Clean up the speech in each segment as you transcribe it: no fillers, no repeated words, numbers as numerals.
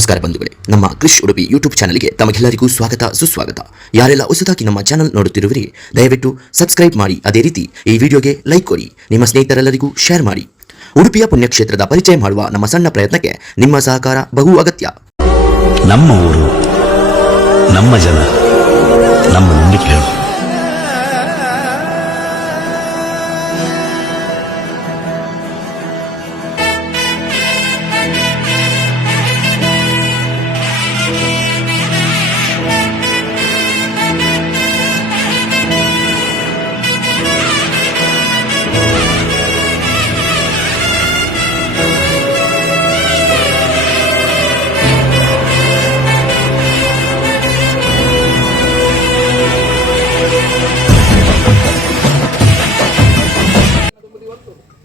ನಮಸ್ಕಾರ ಬಂಧುಗಳೇ, ನಮ್ಮ ಕ್ರಿಶ್ ಉಡುಪಿ ಯೂಟ್ಯೂಬ್ ಚಾನಲ್ಗೆ ತಮಗೆಲ್ಲರಿಗೂ ಸ್ವಾಗತ ಸುಸ್ವಾಗತ. ಯಾರೆಲ್ಲ ಹೊಸದಾಗಿ ನಮ್ಮ ಚಾನಲ್ ನೋಡುತ್ತಿರುವಿರಿ ದಯವಿಟ್ಟು ಸಬ್ಸ್ಕ್ರೈಬ್ ಮಾಡಿ. ಅದೇ ರೀತಿ ಈ ವಿಡಿಯೋಗೆ ಲೈಕ್ ಕೊಡಿ, ನಿಮ್ಮ ಸ್ನೇಹಿತರೆಲ್ಲರಿಗೂ ಶೇರ್ ಮಾಡಿ. ಉಡುಪಿಯ ಪುಣ್ಯಕ್ಷೇತ್ರದ ಪರಿಚಯ ಮಾಡುವ ನಮ್ಮ ಸಣ್ಣ ಪ್ರಯತ್ನಕ್ಕೆ ನಿಮ್ಮ ಸಹಕಾರ ಬಹು ಅಗತ್ಯ. ನಮ್ಮ ಊರು, ನಮ್ಮ ಜನ, ನಮ್ಮ ನಂಬಿಕೆಗಳು.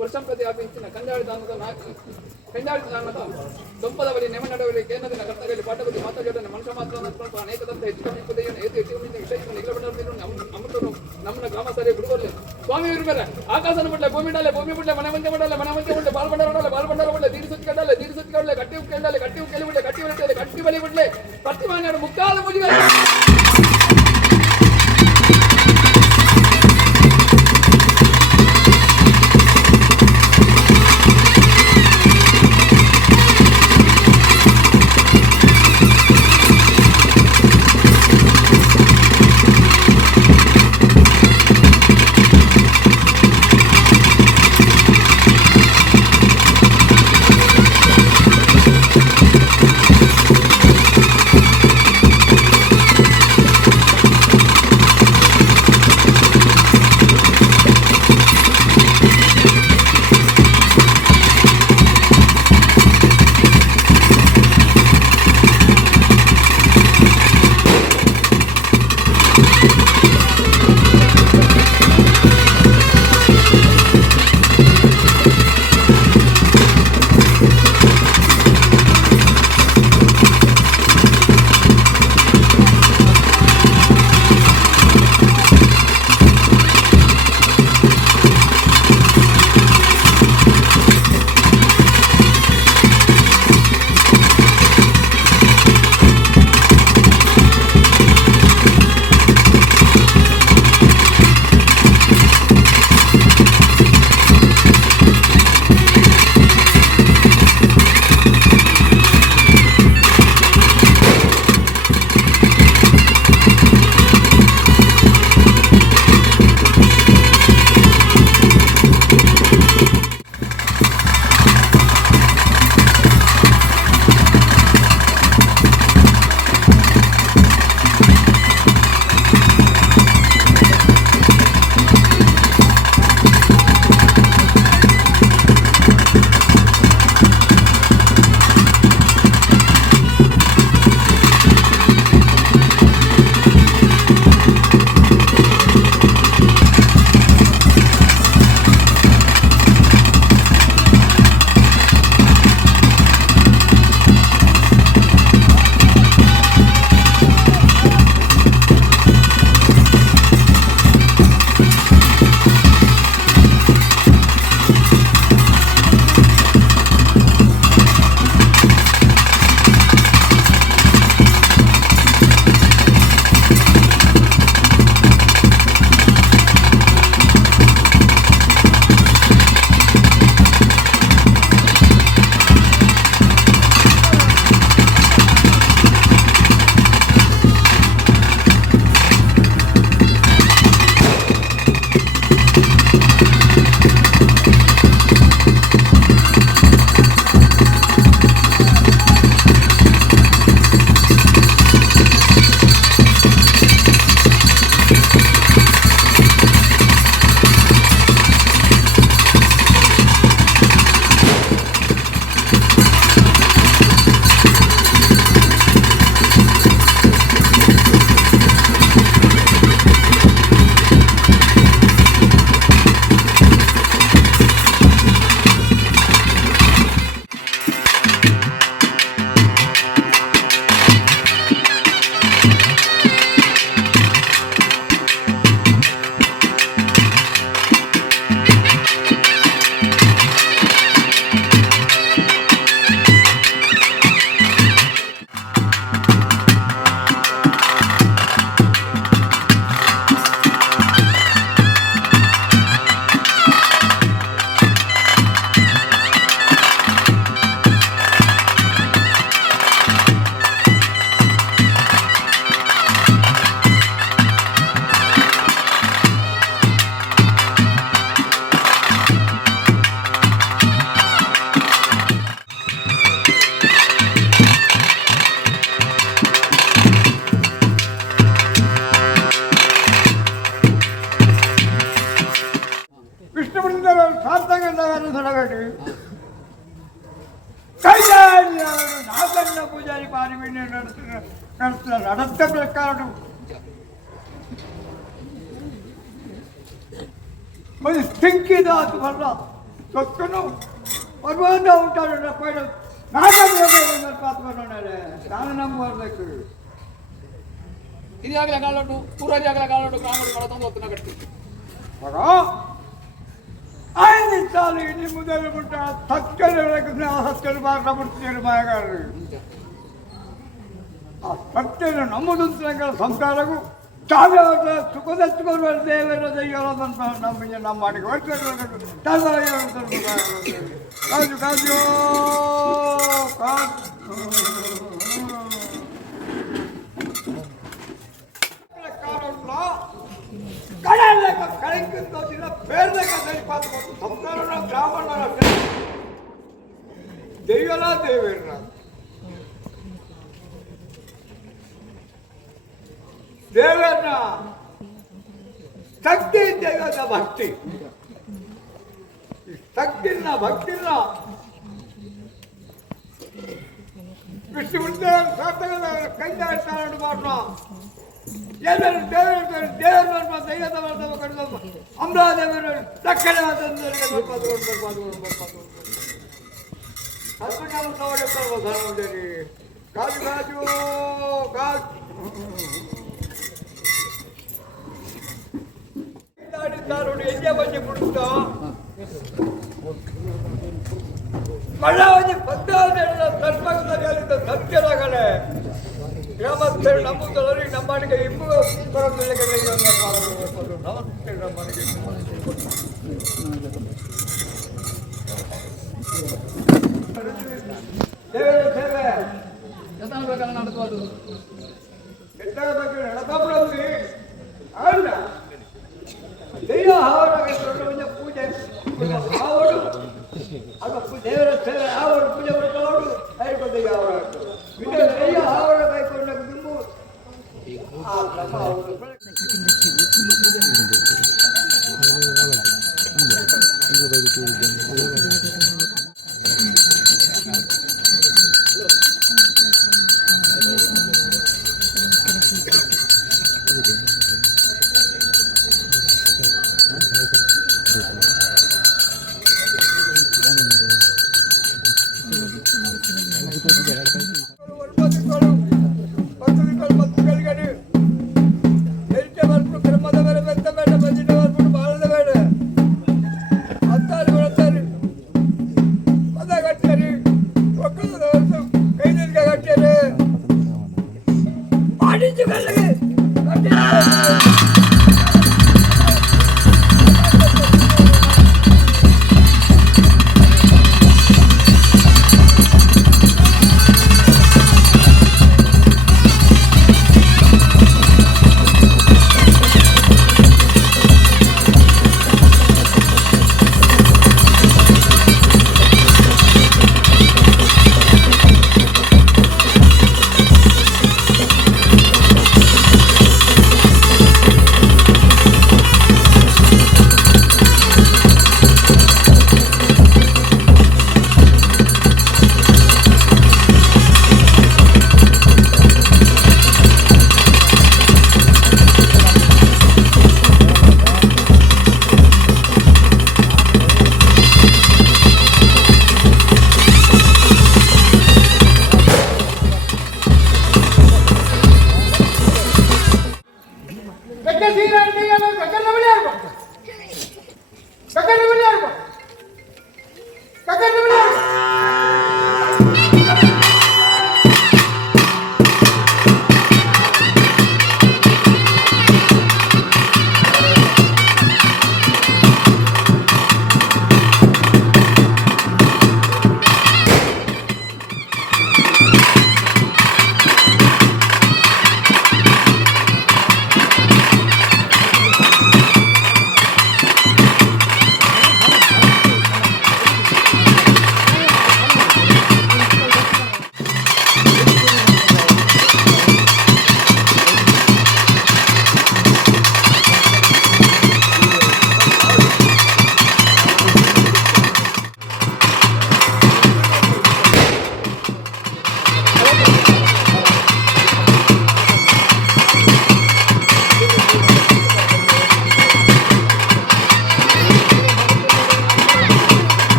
ವರ್ಷಂಪ್ರತಿ ವ್ಯಾಪಿಸಿನ ಕಂಜಾಳಿದಾನದ ದೊಂಪದ ಬಳಿ ನೆಮ ನಡುವಳಿ ಕೇಂದ್ರದಿಂದ ಕರ್ತವ್ಯದಲ್ಲಿ ಪಾಠದಲ್ಲಿ ಮಾತಾಡೋಣ ಮನುಷ್ಯ ಮಾತ್ರ ಅನೇಕದಂತ ಹೆಚ್ಚು ಕಮ್ಮಿಪದೆಯನ್ನು ಅಮೃತನು ನಮ್ಮ ಗ್ರಾಮಸ್ಥರೇ ಬಿಡುವಲ್ಲಿ ಸ್ವಾಮಿ ಇವರು ಬೇರೆ ಆಕಾಶನ ಬಿಡ್ಲೆ ಭೂಮಿ ಡಾಲೆ ಭೂಮಿ ಬಿಡ್ಲೆ ಮನೆ ಮಂಚೆ ಬಿಡಲೆ ಮನೆ ಮಂಚೆ ಬಿಡ್ಲೆ ಬಾಲ್ಬಂಡಾರ ಬಿಡ್ಲೆ ದೀರಿ ಸುತ್ತಿ ಕಡ್ಡಲೆ ಕಟ್ಟಿ ಕೇಳಲೆ ಕಟ್ಟಿ ಕೇಳಿ ಬಿಡ್ಲೆ ಕಟ್ಟಿ ಬಿಡ್ಲೆ ಕಟ್ಟಿ ಬಲಿ ಬಿಡ್ಲೆ ಪ್ರತಿಮಾನ್ಯರು ಮುಕ್ತಾದ ಮುಗಿದ ಪೂಜಾರಿ ಬಾರಿ ನಡೆಸಬೇಕಾರು ಒಂದು ತಿಂಕಿದ ಅದು ಬಲ್ಲ ಸೊಕ್ಕನು ಭಗವಂತ ఉంటాడు ಪೈಡ ನಾನು ನಮ್ಗೆ ಬರಬೇಕು ఇది ఆగల కాళ్ళటు పూరాది ఆగల కాళ్ళటు కామడి పడతాం వస్తున్నా కట్టి ಮಗ 5 ನಿಮಿಷాలు ఇన్ని మొదలు ఉంటా సక్కలు సక్కలు బాగా పుట్టిన మాయగారు ಆ ಸತ್ಯನ ನಮ್ಮದಂತ ಸಂಸಾರವು ತಾವೇ ಸುಖ ತೆಚ್చుకొని ದೇವರ ದಯ್ಯೋದಂತ ನಮಗೆ ನಮ್ಮ ಮಾಡಿಗೆ ಕಾಜು ಕಾಜು ಕಳೆಯಲೇಕ ಕಳೆಂಕಿನ ತೋಚಿನ ಬೇರ್ಲೇಕ ಸರಿಪಾತ್ಕೊಂಡು ಸಂಸಾರನ ಬ್ರಾಹ್ಮಣರ ದೈವಲ ದೇವೇರ ದೇವರನ್ನ ಶಕ್ತಿ ದೈವದ ಭಕ್ತಿ ಶಕ್ತಿನ ಭಕ್ತಿನ ಕೃಷ್ಣ ಸಾರ್ಥಕದ ಕೈದಾಡ್ತಾಡು ಮಾಡೋಣ ಎಲ್ಲರೂ ದೇವರ ದೈವದ ಕಡಿದು ಅಮರಾದೇವರು ತಕ್ಕನೆ ಕಾಜು ಕಾಜು ಕಾಜು ಎಣ್ಣೆ ಬಂದು ಬಿಡುತ್ತ ಮಳ್ಳ ಒಂದು 14 ಸರ್ಪಗದ ಸತ್ಯದ ಕಡೆ ಗ್ರಾಮಸ್ಥರು ನಂಬುತ್ತವರಿಗೆ ನಮ್ಮನಿಗೆ ಇಬ್ಬರು ನಮಸ್ತೆ ನಮ್ಮನಿಗೆ ದೇವರ ಸೇವೆ ಎತ್ತನ ಬೇಕಲ್ಲ ನಡೆಸುವುದು ಎತ್ತರ ಬಗ್ಗೆ ನಡಕಬಿಡೋದ್ರಿ ಅಲ್ಲ ದೈವ ಹಾವಡ ಪೂಜೆ ಹಾವಡು ಅದು ದೇವರ ಸೇವೆ ಹಾವಡು ಪೂಜೆ ಮಾಡೋದು ಹೇಳ್ಕೊಂಡು ಯಾವ ದೈವ ಹಾವಡ ಕೈಕೊಂಡು ದುಂಬು ಆ ಕ್ರಮ ಅವರು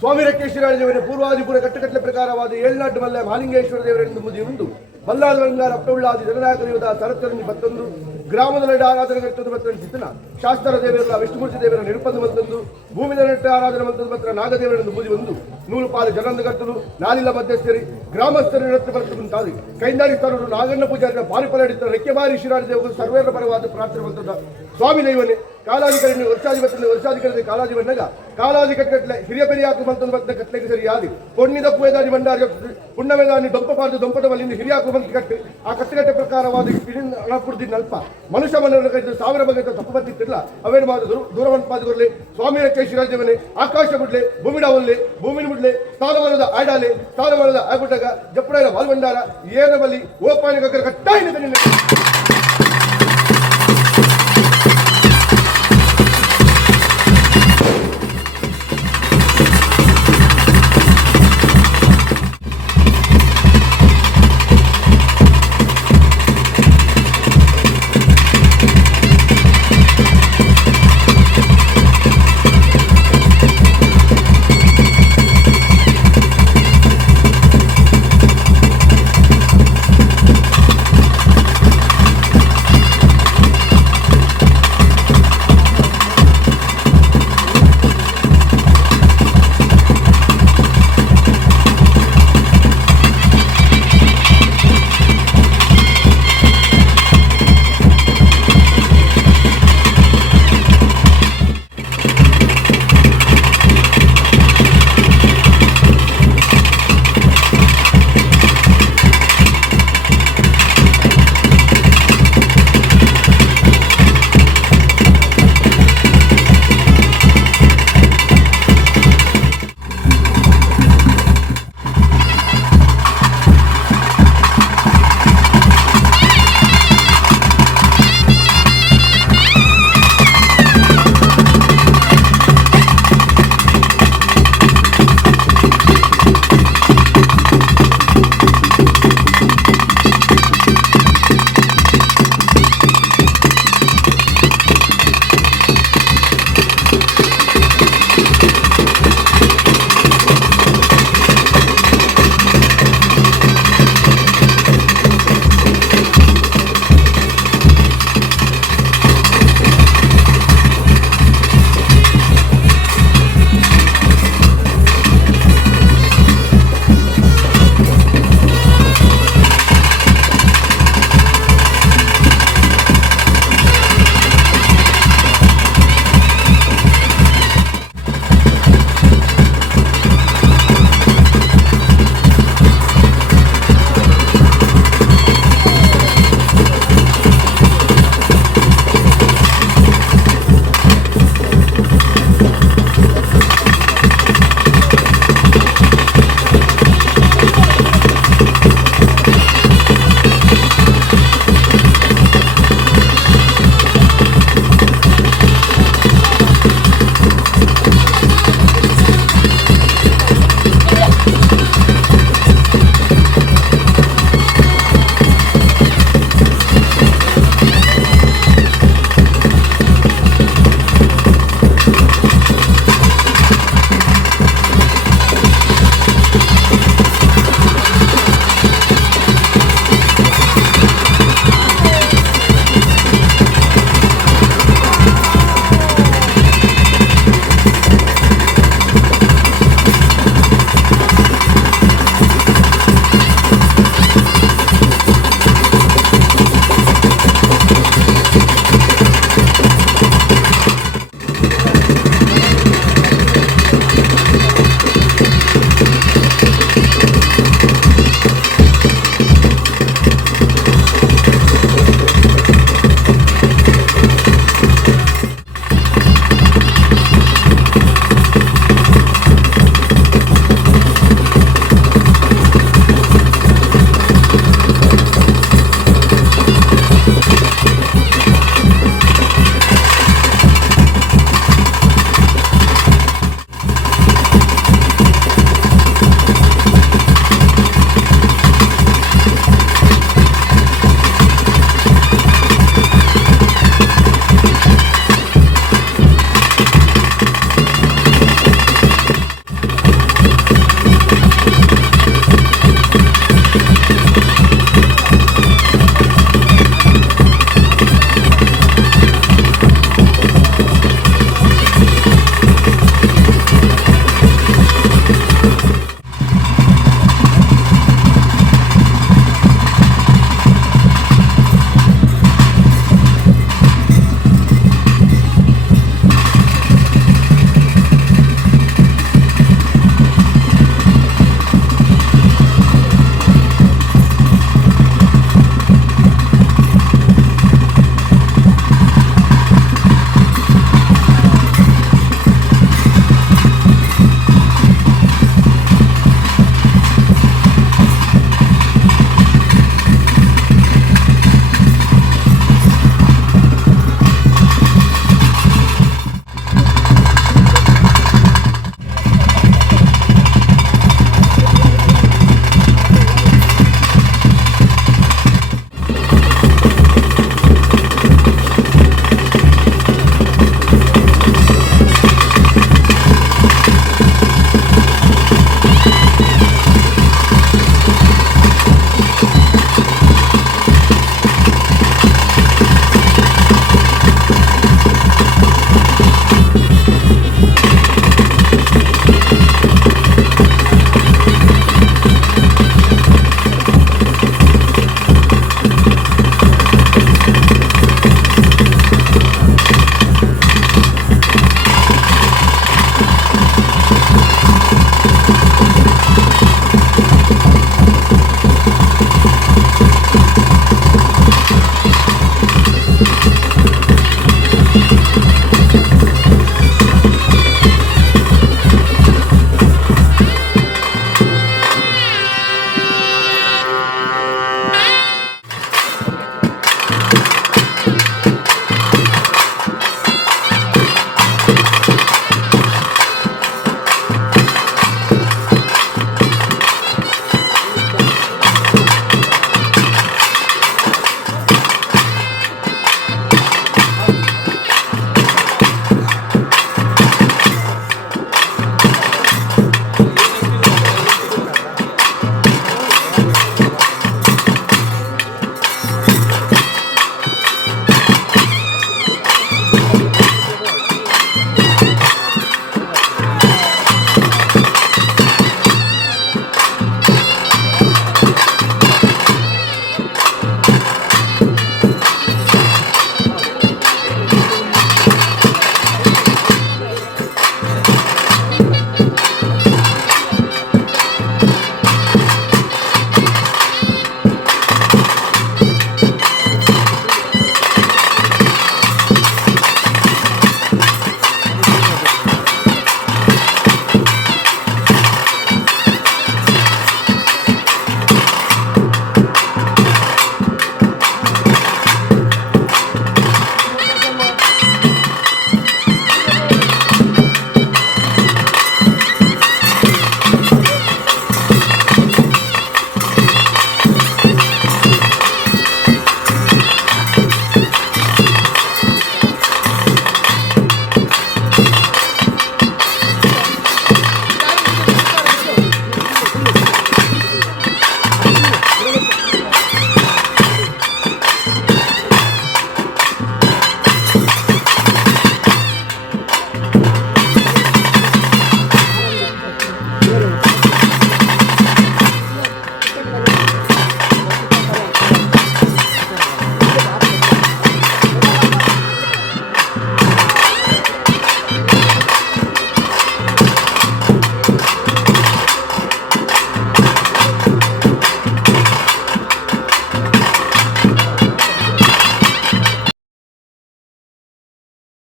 ಸ್ವಾಮಿ ರೆಕ್ಕೇಶ್ವರ ದೇವರ ಪೂರ್ವಾದಿಪುರ ಕಟ್ಟುಕಟ್ಟಲೆ ಪ್ರಕಾರವಾದ ಏಳ್ನಾಡು ಮಲ್ಲ ಮಹಾಲಿಂಗೇಶ್ವರ ದೇವರೆಂದು ಮುದಿಯುಂಡು ಬಲ್ಲಾದ ಬಂಗಾರ ಅಪ್ಪುಳ್ಳಾದಿ ಜನನಾಯಕರಿಯುದ ತರತರಂಜಿ 11 ಗ್ರಾಮದಲ್ಲಿ ಆರಾಧನೆ ಕಟ್ಟದು ಮತ್ತು ಚಿತ್ತನ ಶಾಸ್ತ್ರ ದೇವರ ವಿಷ್ಣುಮೂರ್ತಿ ದೇವರ ನಿರುಪಂದು ಬಂತಂದು ಭೂಮಿದ ನೆಟ್ಟ ಆರಾಧನೆ ಬಂತಂದು ಮಾತ್ರ ನಾಗದೇವರೆಂದು ಬೂದಿ ಒಂದು 100 ಪಾಲು ಜನಂದು ಕಟ್ಟಲು ನಾಲಿಲ್ಲ ಮಧ್ಯಸ್ಥರಿ ಗ್ರಾಮಸ್ಥರ ನೃತ್ಯ ಬರ್ತದಂತಾದಿ ಕೈಂದಾರಿಸ್ತರರು ನಾಗಣ್ಣ ಪೂಜಾರಿನ ಪಾರಿಪರಡಿತ ರೆಕ್ಕೆ ಬಾರಿ ಶಿರಾಡಿ ದೇವರು ಸರ್ವೇರ ಪರವಾದ ಪ್ರಾರ್ಥನೆ ಬಂತದ ಸ್ವಾಮಿ ದೈವನೇ ಕಾಲಾಧಿಕಾರಿ ವರ್ಷಾಧಿಕಾರಿ ಕಾಲಾದಿ ಬಂದಾಗ ಕಾಲಾದಿ ಕಟ್ಟಲೆ ಹಿರಿಯ ಬೆರಿಯಾಕು ಬಂತಂದು ಬಂದ ಕಟ್ಲೆಗೆ ಸರಿಯಾದಿ ಪೊಣ್ಣಿದ ಪೂಯದಾನಿ ಬಂಡಾರ ಪುಣ್ಣಮೇದಾನಿ ದೊಂಪಪಾರ್ದು ದೊಂಪದವಲ್ಲಿಂದ ಹಿರಿಯಾಕು ಬಂದು ಕಟ್ಟಿ ಆ ಕಟ್ಟುಕಟ್ಟೆ ಪ್ರಕಾರವಾದ ಪುಡ್ದಿ ನಲ್ಪ ಮನುಷ್ಯ ಮನೋರ ಕೈದು 1000 ಬಗೆತ ತಪ್ಪು ಬರ್ತಿತ್ತಿಲ್ಲ ಅವೇನು ಮಾಡಿದ್ರು ದೂರವನ್ನು ಪಾದಗೊಳ್ಳಿ ಸ್ವಾಮಿ ರೇಖೇಶ್ವರ ದೇವನೇ ಆಕಾಶ ಬಿಡ್ಲೆ ಭೂಮಿಡವಲ್ಲಿ ಭೂಮಿನ ಬಿಡ್ಲೆ ಸ್ಥಾನಮಾನದ ಆಡಾಲೆ ಸ್ಥಾನಮಾನದ ಆಗ್ಬಿಟ್ಟಾಗ ಜಪ್ಪಡ ಬಾಲ್ಭಂಡಾರ ಏನ ಬಲಿ ಓಪಾಯನ ಕಟ್ಟಾಯಿನ